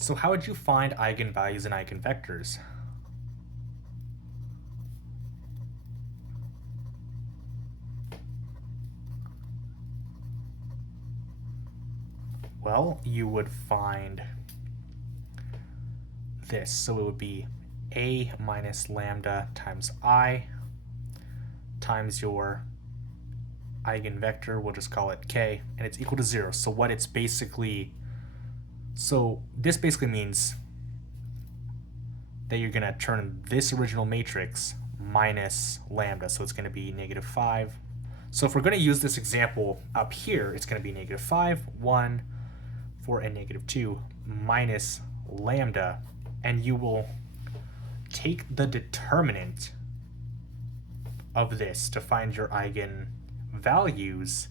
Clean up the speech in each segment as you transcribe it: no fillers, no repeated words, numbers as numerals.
So how would you find eigenvalues and eigenvectors? Well, you would find this. So it would be a minus lambda times I times your eigenvector, we'll just call it k, and it's equal to 0. So what it's basically, so this basically means that you're going to turn this original matrix minus lambda, so it's going to be negative 5. So if we're going to use this example up here, it's going to be negative 5, 1, 4, and negative 2 minus lambda, and you will take the determinant of this to find your eigenvalues,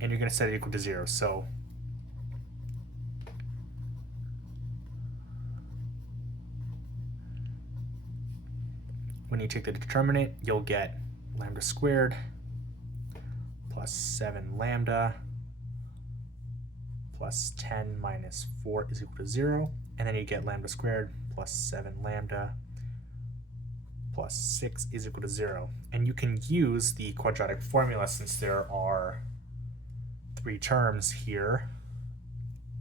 and you're going to set it equal to 0. So when you take the determinant, you'll get lambda squared plus 7 lambda plus 10 minus 4 is equal to 0. And then you get lambda squared plus 7 lambda plus 6 is equal to 0. And you can use the quadratic formula since there are 3 terms here.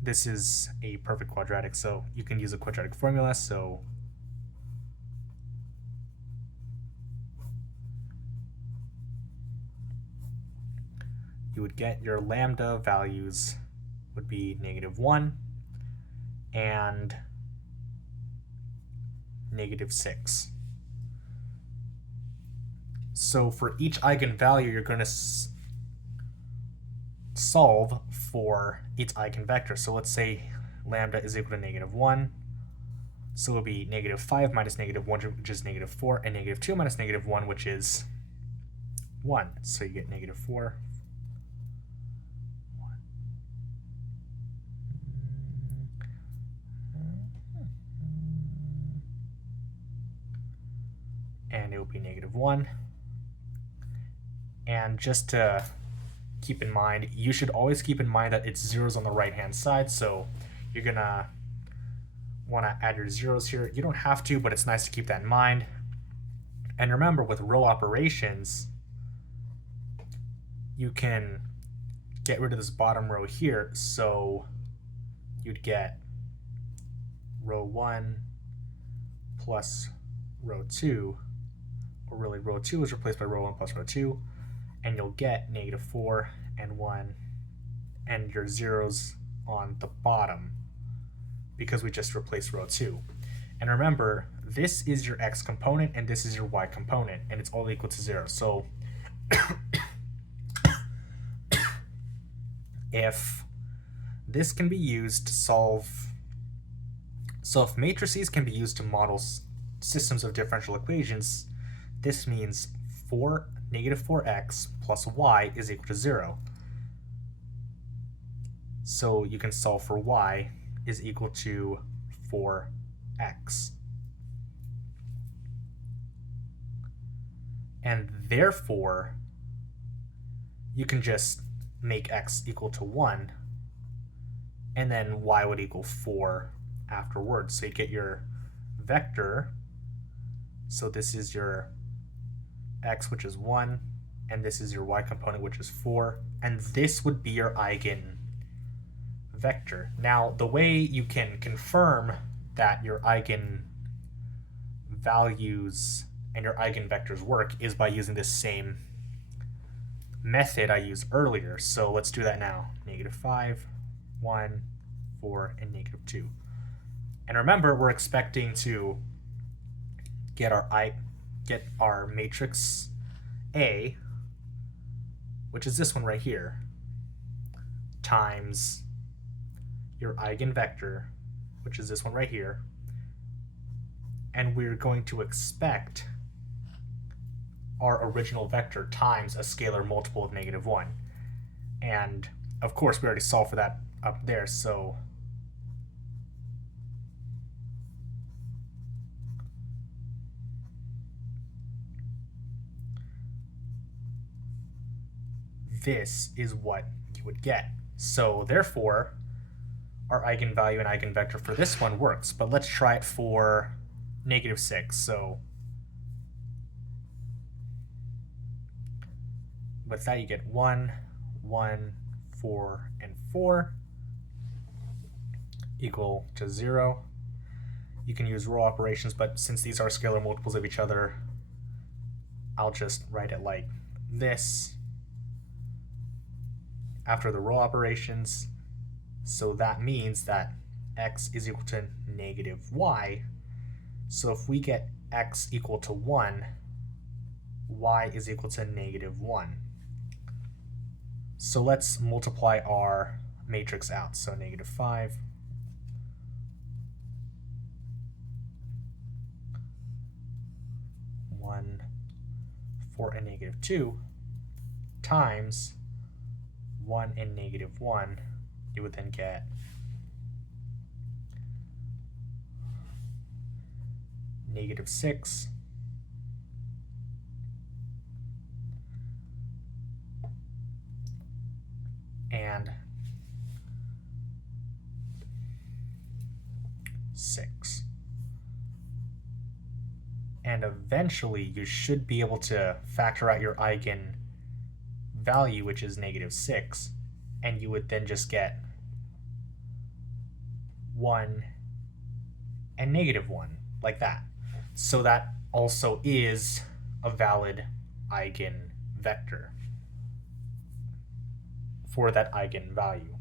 This is a perfect quadratic, so you can use a quadratic formula. So you would get your lambda values would be negative 1 and negative 6. So for each eigenvalue, you're going to solve for its eigenvector. So let's say lambda is equal to negative 1. So it will be negative 5 minus negative 1, which is negative 4, and negative 2 minus negative 1, which is 1. So you get negative 4. And it will be negative 1. And just to keep in mind, you should always keep in mind that it's zeros on the right hand side, so you're gonna want to add your zeros here. You don't have to, but it's nice to keep that in mind. And remember, with row operations, you can get rid of this bottom row here, so you'd get row 1 plus row 2, or really row 2 is replaced by row 1 plus row 2, and you'll get negative 4 and 1 and your zeros on the bottom because we just replaced row 2. And remember, this is your x component and this is your y component, and it's all equal to 0. So if this can be used to solve, so if matrices can be used to model systems of differential equations, this means negative 4x plus y is equal to 0. So you can solve for y is equal to 4x. And therefore, you can just make x equal to 1, and then y would equal 4 afterwards. So you get your vector. So this is your x, which is 1, and this is your y component, which is 4, and this would be your eigenvector. Now, the way you can confirm that your eigenvalues and your eigenvectors work is by using this same method I used earlier. So let's do that now. Negative 5, 1, 4, and negative 2. And remember, we're expecting to get our matrix A, which is this one right here, times your eigenvector, which is this one right here, and we're going to expect our original vector times a scalar multiple of negative 1. And of course, we already solved for that up there, so this is what you would get. So therefore, our eigenvalue and eigenvector for this one works, but let's try it for -6. So with that, you get 1, 1, 4, and 4 equal to 0. You can use row operations, but since these are scalar multiples of each other, I'll just write it like this after the row operations. So that means that x is equal to -y. So if we get x equal to 1, y is equal to -1. So let's multiply our matrix out. So -5, 1, 4, and -2 times 1 and -1. You would then get -6 and 6. And eventually you should be able to factor out your eigenvalue, which is -6, and you would then just get 1 and -1, like that. So that also is a valid eigenvector for that eigenvalue.